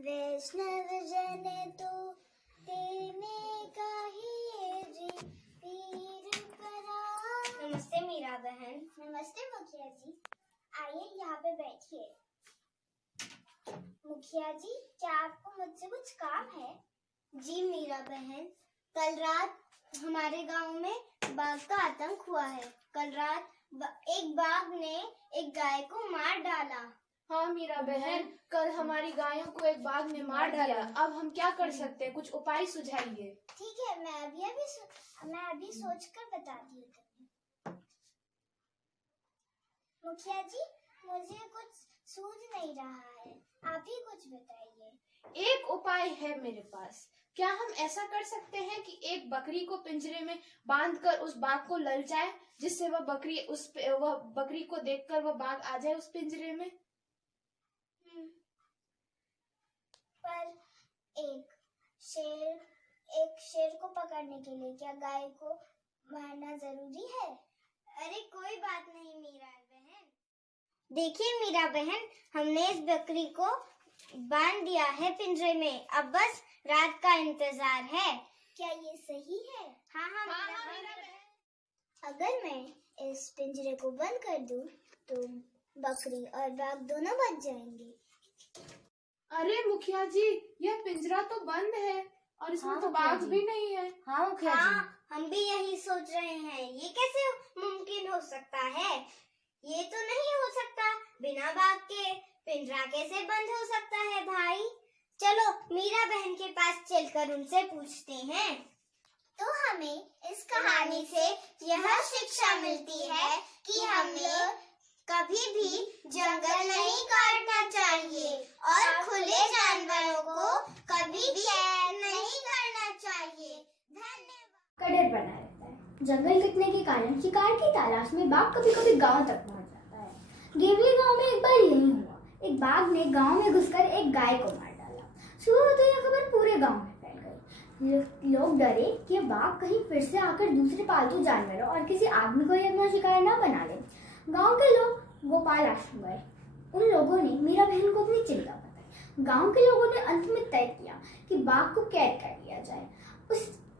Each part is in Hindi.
वैष्णव जन तो तेने कहिए जी पीर परा। नमस्ते मीरा बहन। नमस्ते मुखिया जी, आइए यहाँ पे बैठिए। मुखिया जी, क्या आपको मुझसे कुछ काम है? जी मीरा बहन, कल रात हमारे गांव में बाघ का आतंक हुआ है। कल रात एक बाघ ने एक गाय को मार डाला। हाँ मीरा बहन, कल हमारी गायों को एक बाघ ने मार डाला। अब हम क्या कर सकते हैं? कुछ उपाय सुझाइए। ठीक है, मैं अभी सोचकर बताती हूँ। मुखिया जी, मुझे कुछ सूझ नहीं रहा है, आप ही कुछ बताइए। एक उपाय है मेरे पास। क्या हम ऐसा कर सकते हैं कि एक बकरी को पिंजरे में बांधकर उस बाघ को ललचाए, जिससे वह बकरी को देखकर वह बाघ आ जाए उस पिंजरे में। पर एक शेर को पकड़ने के लिए क्या गाय को मारना जरूरी है? अरे कोई बात नहीं मीरा बहन। देखिए मीरा बहन, हमने इस बकरी को बांध दिया है पिंजरे में। अब बस रात का इंतजार है। क्या ये सही है? हाँ मीरा बहन। अगर मैं इस पिंजरे को बंद कर दूं, तो बकरी और बाघ दोनों बच जाएंगे। अरे मुखिया जी, यह पिंजरा तो बंद है और इसमें तो बाघ भी नहीं है। हाँ मुखिया जी, हम भी यही सोच रहे हैं। ये कैसे मुमकिन हो सकता है? ये तो नहीं हो सकता। बिना बाघ के पिंजरा कैसे बंद हो सकता है भाई? चलो मीरा बहन के पास चलकर उनसे पूछते हैं। तो हमें इस कहानी से यह शिक्षा मिलती है कि हमें कभी भी जंगल नहीं काटना चाहिए और खुले जानवरों को कभी भी कैद नहीं करना चाहिए। धन्यवाद। का डर बना रहता है। जंगल कटने के कारण शिकार की तलाश में बाघ कभी कभी गांव तक पहुंच जाता है। देवली गांव में एक बार यही हुआ। एक बाघ ने गांव में घुसकर एक गाय को मार डाला। सुबह होते यह खबर पूरे गांव में फैल गई। लोग डरे कि यह बाघ कहीं फिर से आकर दूसरे पालतू जानवरों और किसी आदमी को अपना शिकार न बना ले। गांव के लोग गोपाल आश्रम गए। उन लोगों ने मीरा बहन को अपनी चिंता बताई। गांव के लोगों ने अंत में तय किया कि बाघ को कैद कर लिया जाए।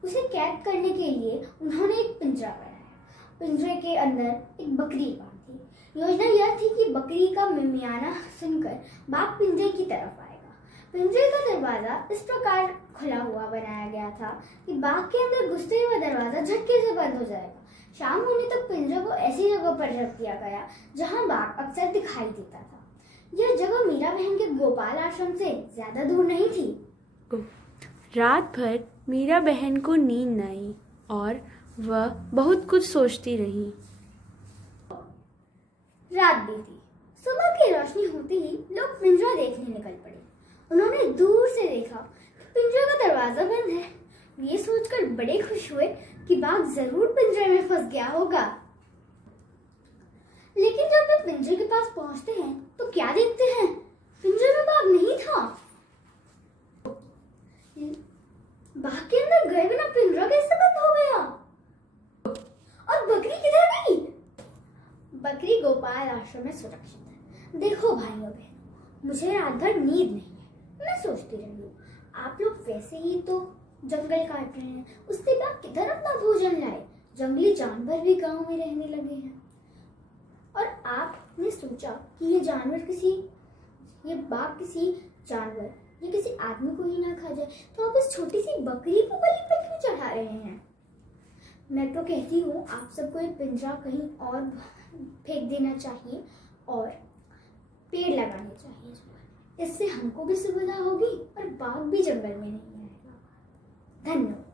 उसे कैद करने के लिए उन्होंने एक पिंजरा बनाया। पिंजरे के अंदर एक बकरी बांधी। योजना यह थी कि बकरी का मिमियाना सुनकर बाघ पिंजरे की तरफ आएगा। पिंजरे का दरवाजा इस प्रकार खुला हुआ बनाया गया था कि बाघ के अंदर घुसते हुए दरवाजा झटके से बंद हो जाएगा। शाम होने तक पिंजरे को ऐसी जगह पर रख दिया गया जहां बाघ अक्सर दिखाई देता था। यह जगह मीरा बहन के गोपाल आश्रम से ज्यादा दूर नहीं थी। रात भर मीरा बहन को नींद न आई और वह बहुत कुछ सोचती रही। रात बीती। सुबह की रोशनी होते ही लोग पिंजरा देखने निकल पड़े। उन्होंने दूर से देखा पिंजरे का दरवाजा बंद है। ये सोचकर बड़े खुश हुए कि बाघ जरूर पिंजरे में फंस गया होगा। लेकिन जब वे पिंजरे के पास पहुंचते हैं तो क्या देखते हैं? पिंजरे में बाघ नहीं था। बाघ के अंदर गए बिना पिंजरा कैसे बंद हो गया? और बकरी किधर गई? बकरी गोपाल आश्रम में सुरक्षित है। देखो भाइयों बहनों, मुझे रात भर नींद नहीं है। मैं सोचती रही हूँ, आप लोग वैसे ही तो जंगल काट रहे हैं, उससे बाघ किधर अपना भोजन लाए? जंगली जानवर भी गांव में रहने लगे हैं। और आपने सोचा कि ये बाघ किसी जानवर या किसी आदमी को ही ना खा जाए, तो आप इस छोटी सी बकरी को बलि पर क्यों चढ़ा रहे हैं? मैं तो कहती हूँ आप सबको ये पिंजरा कहीं और फेंक देना चाहिए और पेड़ लगाने चाहिए। इससे हमको भी सुविधा होगी और बाघ भी जंगल में नहीं आएगा। धन्यवाद।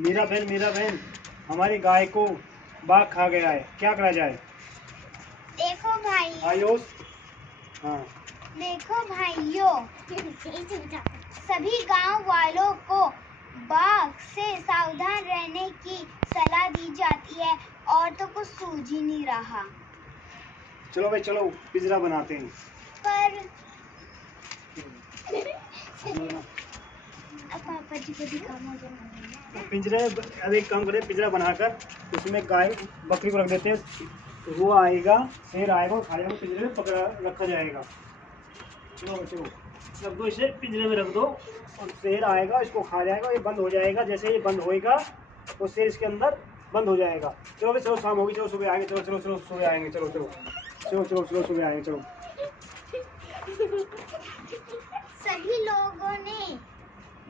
मीरा बहन, हमारी गाय को बाघ खा गया है, क्या करा जाए? देखो भाई, आयुष, हाँ, देखो भाइयों, सभी गांव वालों को बाघ से सावधान रहने की सलाह दी जाती है। औरतों को सूझ ही नहीं रहा। चलो भाई, चलो पिंजरा बनाते हैं। पर पिंजरे, अब एक काम करें, पिंजरा बनाकर उसमें गाय बकरी को रख देते हैं, तो वो आएगा, शेर आएगा और खा जाएगा, पिंजरे में पकड़ा रखा जाएगा। चलो बच्चों, रख दो इसे, पिंजरे में रख दो और शेर आएगा, इसको खा जाएगा, ये बंद हो जाएगा। जैसे ये बंद होएगा तो शेर इसके अंदर बंद हो जाएगा। चलो भाई, चलो शाम होगी, चलो सुबह आएंगे, चलो चलो चलो सुबह आएंगे, चलो चलो चलो चलो चलो सुबह आएंगे, चलो। सभी लोगों ने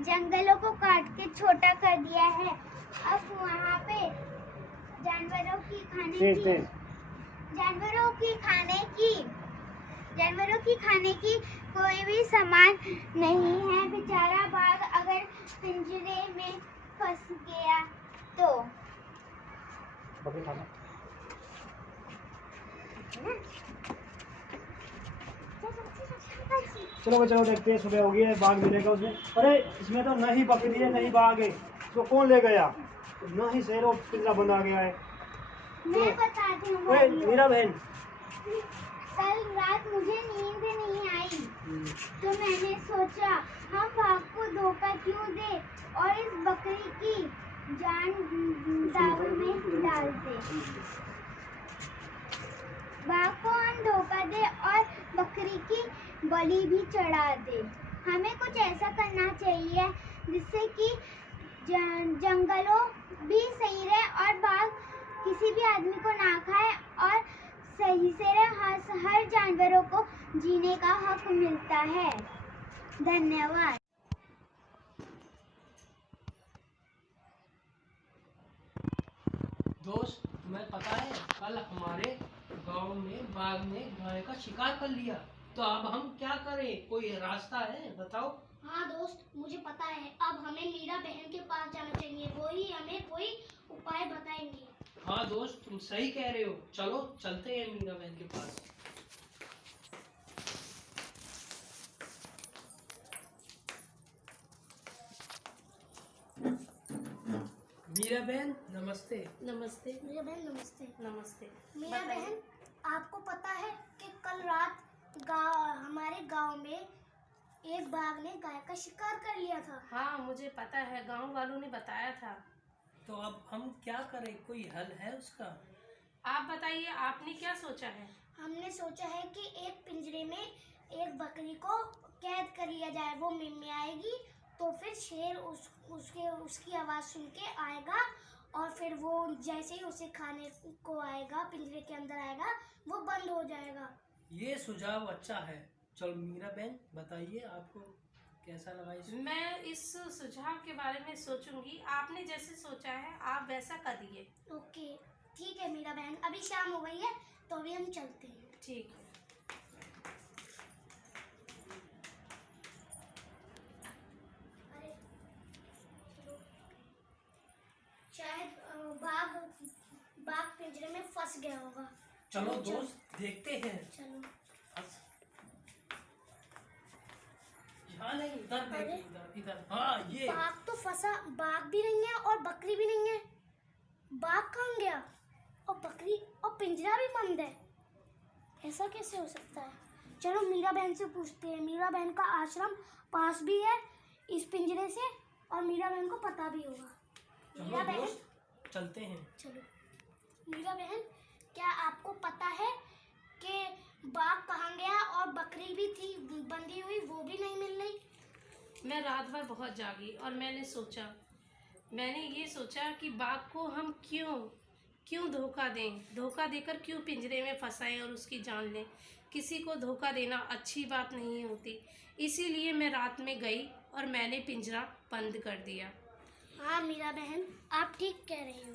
जंगलों को काट के छोटा कर दिया है। अब वहाँ पे जानवरों की खाने की कोई भी सामान नहीं है। बेचारा बाघ अगर पिंजरे में फंस गया तो चलो भाई, चलो देखते हैं, सुबह होगी है, बाघ मिलेगा उसमें। अरे इसमें तो नहीं बकरी है, नहीं बाघ है, इसको कौन ले गया? ना ही शेर और पिंजरा बंद आ गया है। मैं बताती हूँ। ओए मीरा बहन, कल रात मुझे नींद नहीं आई तो मैंने सोचा हम बाघ को धोखा क्यों दे और इस बकरी की जान दाव में डाल दे। बाघ को हम धोखा दे और बकरी की बलि भी चढ़ा दे। हमें कुछ ऐसा करना चाहिए जिससे कि जंगलों भी सही रहे और बाघ किसी भी आदमी को ना खाए और सही से रहे। हर जानवरों को जीने का हक मिलता है। धन्यवाद। दोस्त, तुम्हें पता है कल हमारे गांव में बाघ ने गाय का शिकार कर लिया, तो अब हम क्या करें? कोई रास्ता है, बताओ। हाँ दोस्त, मुझे पता है। अब हमें मीरा बहन के पास जाना चाहिए, वो ही हमें कोई उपाय बताएंगे। हाँ दोस्त, तुम सही कह रहे हो, चलो चलते हैं मीरा बहन के पास। मीरा बहन नमस्ते। नमस्ते मीरा बहन। नमस्ते। नमस्ते। मीरा बहन, आपको पता है कि कल रात हमारे गांव में एक बाघ ने गाय का शिकार कर लिया था। हाँ, मुझे पता है, गांव वालों ने बताया था। तो अब हम क्या करें? कोई हल है उसका? आप बताइए, आपने क्या सोचा है? हमने सोचा है कि एक पिंजरे में एक बकरी को कैद कर लिया जाए। वो मिम्मी आएगी तो फिर शेर उसकी आवाज़ सुन के आएगा और फिर वो जैसे ही उसे खाने को आएगा, पिंजरे के अंदर आएगा, वो बंद हो जाएगा। ये सुझाव अच्छा है। चलो मीरा बहन, बताइए आपको कैसा लगा इस? मैं इस सुझाव के बारे में सोचूंगी। आपने जैसे सोचा है आप वैसा करिए। ओके, ठीक है मीरा बहन। अभी शाम हो गई है तो अभी हम चलते हैं। ठीक है। शायद बाघ पिंजरे में फंस गया होगा। चलो दोस्त, देखते हैं। चलो। यहाँ नहीं, इधर देखिए, इधर इधर। हाँ, ये बाघ तो फंसा, बाघ भी नहीं है और बकरी भी नहीं है। बाघ कहाँ गया? और बकरी और पिंजरा भी बंद है। ऐसा कैसे हो सकता है? चलो मीरा बहन से पूछते हैं। मीरा बहन का आश्रम पास भी है इस पिंजरे से और मीरा बहन को पता भी होगा। मीरा चलो बहन, दोस्त, चलते हैं। चलो। मीरा बहन, क्या आपको पता है कि बाघ कहाँ गया? और बकरी भी थी बंधी हुई, वो भी नहीं मिल रही। मैं रात भर बहुत जागी और मैंने ये सोचा कि बाघ को हम क्यों धोखा दें, धोखा देकर क्यों पिंजरे में फंसाएं और उसकी जान लें। किसी को धोखा देना अच्छी बात नहीं होती। इसीलिए मैं रात में गई और मैंने पिंजरा बंद कर दिया। हाँ मीरा बहन, आप ठीक कह रही हो।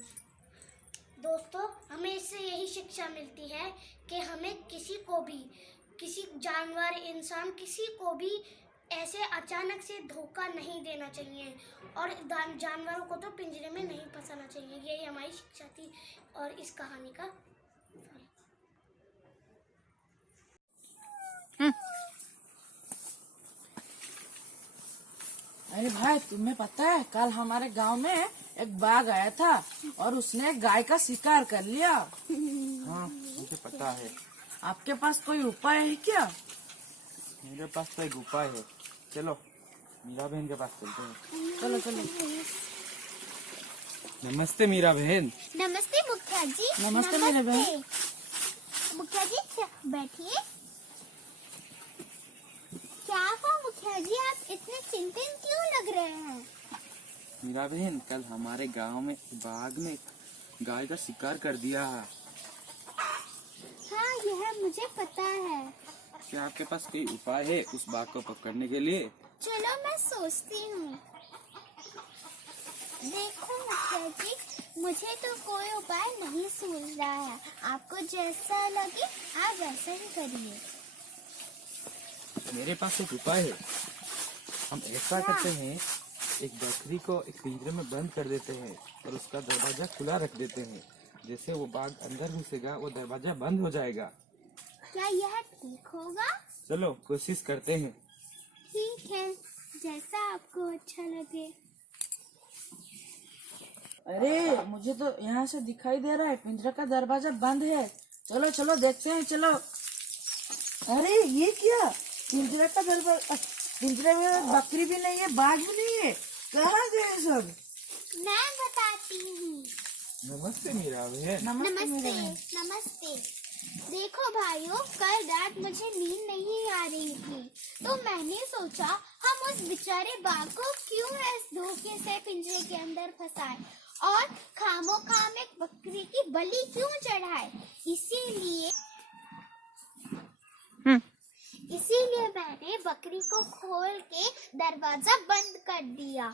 दोस्तों, हमें इससे यही शिक्षा मिलती है कि हमें किसी जानवर, इंसान, किसी को भी ऐसे अचानक से धोखा नहीं देना चाहिए और जानवरों को तो पिंजरे में नहीं फंसाना चाहिए। यही हमारी शिक्षा थी और इस कहानी का। अरे भाई, तुम्हें पता है कल हमारे गांव में एक बाघ आया था और उसने गाय का शिकार कर लिया। हाँ, मुझे पता है। आपके पास कोई उपाय है क्या? मेरे पास तो एक उपाय है, चलो मीरा बहन के पास चलते हैं। चलो चलो। नमस्ते मीरा बहन। नमस्ते मुखिया जी। नमस्ते मेरे बहन। मुखिया जी बैठिए। क्या हुआ मुखिया जी, आप इतने चिंतित क्यों लग रहे हैं? मीरा बहन, कल हमारे गांव में बाघ ने गाय का शिकार कर दिया है। हाँ, यह मुझे पता है। क्या आपके पास कोई उपाय है उस बाघ को पकड़ने के लिए? चलो मैं सोचती हूँ। देखो मुखिया जी, मुझे तो कोई उपाय नहीं सूझ रहा है। आपको जैसा लगे आप वैसा ही करिए। मेरे पास एक उपाय है। हम ऐसा करते हैं, एक बकरी को एक पिंजरे में बंद कर देते हैं और उसका दरवाजा खुला रख देते हैं। जैसे वो बाघ अंदर घुसेगा वो दरवाजा बंद हो जाएगा। क्या यह ठीक होगा? चलो कोशिश करते हैं। ठीक है, जैसा आपको अच्छा लगे। अरे मुझे तो यहाँ से दिखाई दे रहा है पिंजरा का दरवाजा बंद है। चलो चलो देखते हैं, चलो। अरे ये क्या, पिंजरा का दरवाजा, पिंजरे में बकरी भी नहीं है, बाघ भी नहीं है, कहाँ गए सब? मैं बताती हूँ। नमस्ते मीरा बहन। नमस्ते। नमस्ते। देखो भाइयों, कल रात मुझे नींद नहीं आ रही थी, तो मैंने सोचा हम उस बेचारे बाघ को क्यों इस धोखे से पिंजरे के अंदर फंसाएं और खामोखाम एक बकरी की बलि क्यों चढ़ाए। इसीलिए मैंने बकरी को खोल के दरवाजा बंद कर दिया।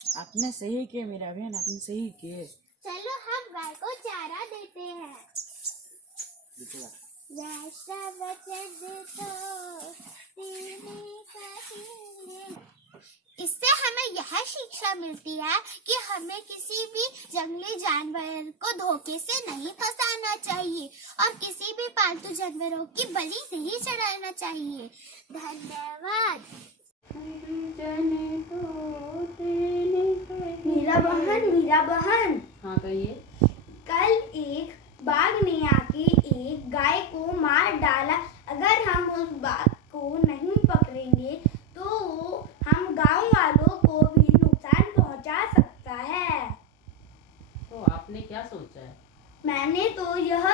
आपने सही किया मेरा बहन, आपने सही किया। चलो हम गाय को चारा देते हैं। वैसा वचन तो देने का ही। इससे हमें यह शिक्षा मिलती है कि हमें किसी भी जंगली जानवर को धोखे से नहीं फंसाना चाहिए और किसी भी पालतू जानवरों की बलि नहीं चढ़ाना चाहिए। धन्यवाद। मीरा बहन। हाँ कहिए। कल एक बाघ ने आके एक गाय को मार डाला। अगर हम उस बाघ को नहीं पकड़ेंगे तो हम गांव वालों को भी नुकसान पहुंचा सकता है। तो आपने क्या सोचा है? मैंने तो यह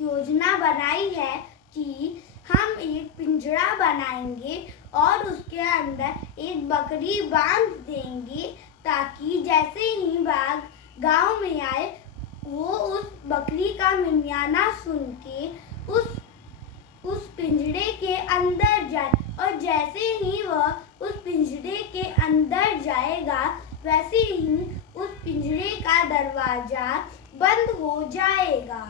योजना बनाई है कि हम एक पिंजरा बनाएंगे और उसके अंदर एक बकरी बांध देंगे, ताकि जैसे ही बाघ गांव में आए वो उस बकरी का मिमियाना सुन के उस पिंजरे के अंदर जाए, और जैसे ही वह उस पिंजरे के अंदर जाएगा वैसे ही उस पिंजरे का दरवाजा बंद हो जाएगा।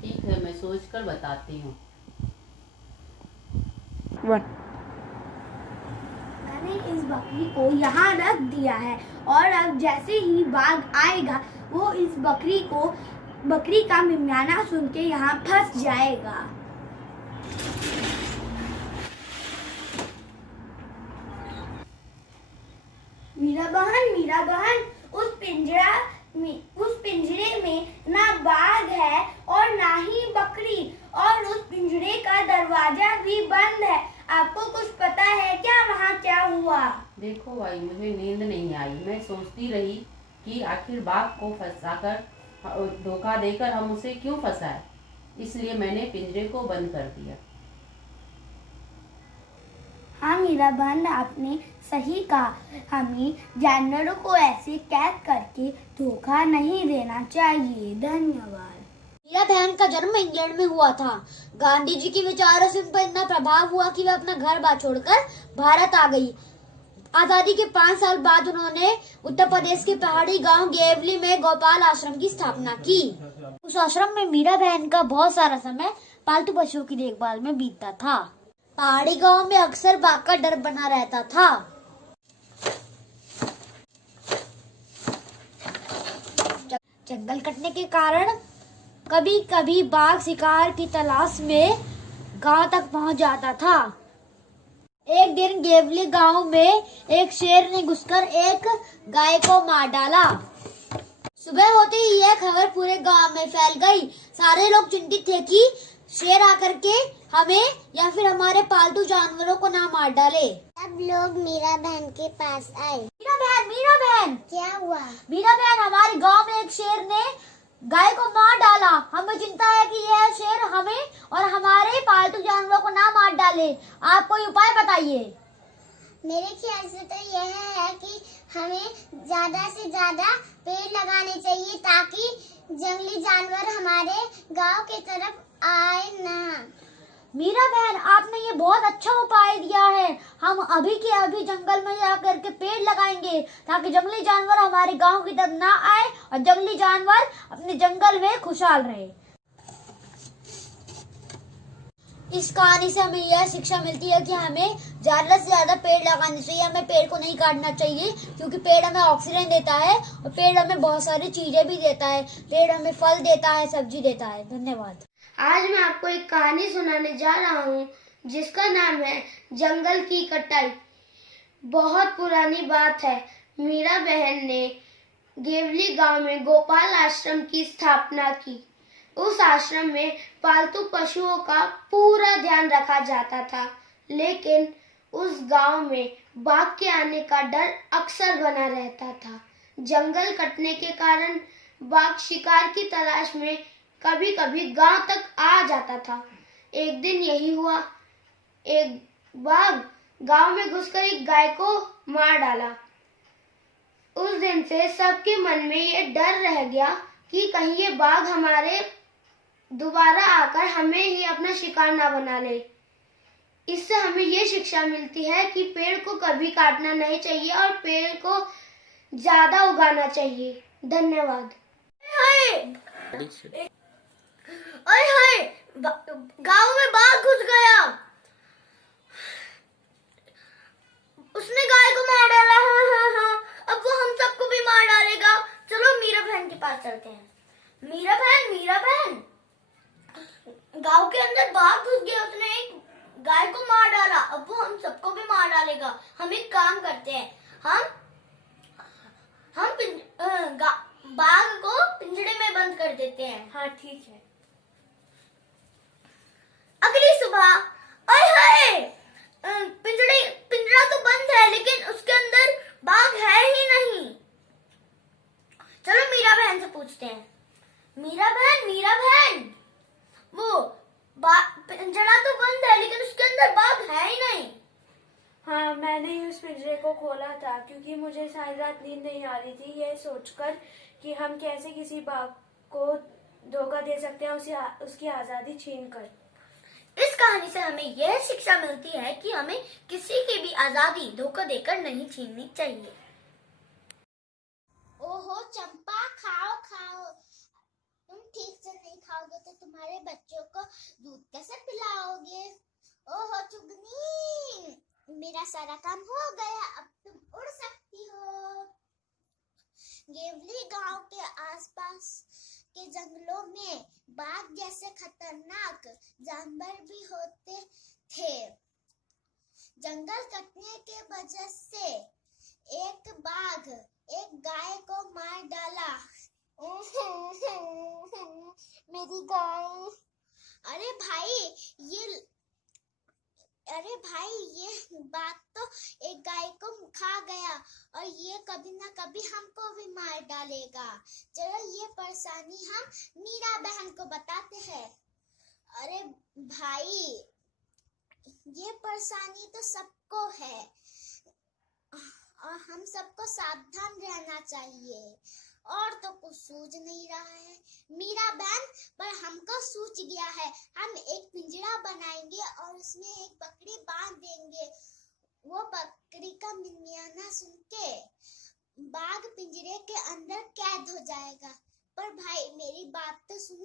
ठीक है, मैं सोचकर बताती हूँ। मैंने इस बकरी को यहाँ रख दिया है और अब जैसे ही बाघ आएगा वो इस बकरी का मिमियाना सुन के यहाँ फंस जाएगा। मीरा बहन, उस पिंजरे में ना बाघ है और ना ही बकरी, और उस पिंजरे का दरवाजा भी बंद है। आपको कुछ पता है क्या वहाँ क्या हुआ? देखो भाई, मुझे नींद नहीं आई। मैं सोचती रही कि आखिर बाघ को फंसाकर, धोखा देकर हम उसे क्यों फंसाए, इसलिए मैंने पिंजरे को बंद कर दिया। हाँ मीरा बहन, आपने सही कहा। हमें जानवरों को ऐसे कैद करके धोखा नहीं देना चाहिए। धन्यवाद। मीरा बहन का जन्म इंग्लैंड में हुआ था। गांधी जी के विचारों से उन पर इतना प्रभाव हुआ कि वह अपना घर बार छोड़कर भारत आ गई। आजादी के 5 साल बाद उन्होंने उत्तर प्रदेश के पहाड़ी गांव गेवली में गोपाल आश्रम की स्थापना की। उस आश्रम में मीरा बहन का बहुत सारा समय पालतू पशुओं की देखभाल में बीतता था। पहाड़ी गांव में अक्सर बाघ का डर बना रहता था। जंगल कटने के कारण कभी कभी बाघ शिकार की तलाश में गांव तक पहुंच जाता था। एक दिन गेवली गांव में एक शेर ने घुसकर एक गाय को मार डाला। सुबह होते ही यह खबर पूरे गांव में फैल गई। सारे लोग चिंतित थे कि शेर आकर के हमें या फिर हमारे पालतू जानवरों को ना मार डाले। सब लोग मीरा बहन के पास आए। मीरा बहन क्या हुआ? मीरा बहन, हमारे गांव में एक शेर ने गाय को मार डाला। हमें चिंता है कि यह शेर हमें और हमारे पालतू जानवरों को ना मार डाले। आप कोई उपाय बताइए। मेरे ख्याल से तो यह है कि हमें ज्यादा से ज्यादा पेड़ लगाने चाहिए ताकि जंगली जानवर हमारे गांव की तरफ आए ना। मीरा बहन, आपने ये बहुत अच्छा उपाय दिया है। हम अभी के अभी जंगल में जाकर के पेड़ लगाएंगे ताकि जंगली जानवर हमारे गांव की तरफ ना आए और जंगली जानवर अपने जंगल में खुशहाल रहे। इस कहानी से हमें यह शिक्षा मिलती है कि हमें ज्यादा से ज्यादा पेड़ लगाने चाहिए। हमें पेड़ को नहीं काटना चाहिए क्योंकि पेड़ हमें ऑक्सीजन देता है और पेड़ हमें बहुत सारी चीजें भी देता है। पेड़ हमें फल देता है, सब्जी देता है। धन्यवाद। आज मैं आपको एक कहानी सुनाने जा रहा हूँ जिसका नाम है जंगल की कटाई। बहुत पुरानी बात है। मीरा बहन ने गेवली गांव में गोपाल आश्रम की स्थापना की। उस आश्रम में पालतू पशुओं का पूरा ध्यान रखा जाता था, लेकिन उस गांव में बाघ के आने का डर अक्सर बना रहता था। जंगल कटने के कारण बाघ शिकार की तलाश में कभी कभी गांव तक आ जाता था। एक दिन यही हुआ। एक बाघ गांव में घुसकर एक गाय को मार डाला। उस दिन से सबके मन में ये डर रह गया कि कहीं ये बाघ हमारे दोबारा आकर हमें ही अपना शिकार ना बना ले। इससे हमें ये शिक्षा मिलती है कि पेड़ को कभी काटना नहीं चाहिए और पेड़ को ज्यादा उगाना चाहिए। धन्यवाद। अरे हाय, गांव में बाघ घुस गया। उसने गाय को मार डाला। हाँ, अब वो हम सबको भी मार डालेगा। चलो मीरा बहन के पास चलते हैं। मीरा बहन, गांव के अंदर बाघ घुस गया। उसने एक गाय को मार डाला। अब वो हम सबको भी मार डालेगा। हम एक काम करते हैं, हम बाघ को पिंजरे में बंद कर देते हैं। हाँ ठीक है। अगली सुबह, पिंजरा तो बंद है लेकिन उसके अंदर बाघ है ही नहीं। चलो मीरा बहन से पूछते हैं। मीरा बहन, वो पिंजरा तो बंद है लेकिन उसके अंदर बाघ है ही नहीं। हाँ, मैंने ही उस पिंजरे को खोला था क्योंकि मुझे सारी रात नींद नहीं आ रही थी, ये सोचकर कि हम कैसे किसी बाघ को धोखा दे सकते हैं, उसकी आजादी छीनकर। इस कहानी से हमें यह शिक्षा मिलती है कि हमें किसी की भी आजादी धोखा देकर नहीं छीननी चाहिए। ओहो चंपा, खाओ। तुम ठीक से नहीं खाओगे तो तुम्हारे बच्चों को दूध कैसे पिलाओगे? ओहो चुगनी, मेरा सारा काम हो गया, अब तुम उड़ सकती हो। गेवली गांव के आसपास के जंगलों में बाघ जैसे खतरनाक जानवर भी होते थे। जंगल कटने के वजह से एक बाघ एक गाय को मार डाला। मेरी गाय। अरे भाई ये बाघ तो एक गाय को खा गया और ये कभी ना कभी हमको भी मार डालेगा। चलो ये परेशानी हम मीरा बहन को बताते हैं। अरे भाई, ये परेशानी तो सबको है और हम सबको सावधान रहना चाहिए। और तो कुछ सूझ नहीं रहा है मीरा बहन, पर हमको सूझ गया है। हम एक पिंजरा बनाएंगे और उसमें एक बकरी बांध देंगे। वो बकरी का मिमियाना सुन के बाघ पिंजरे के अंदर कैद हो जाएगा। पर भाई मेरी बात तो सुनो।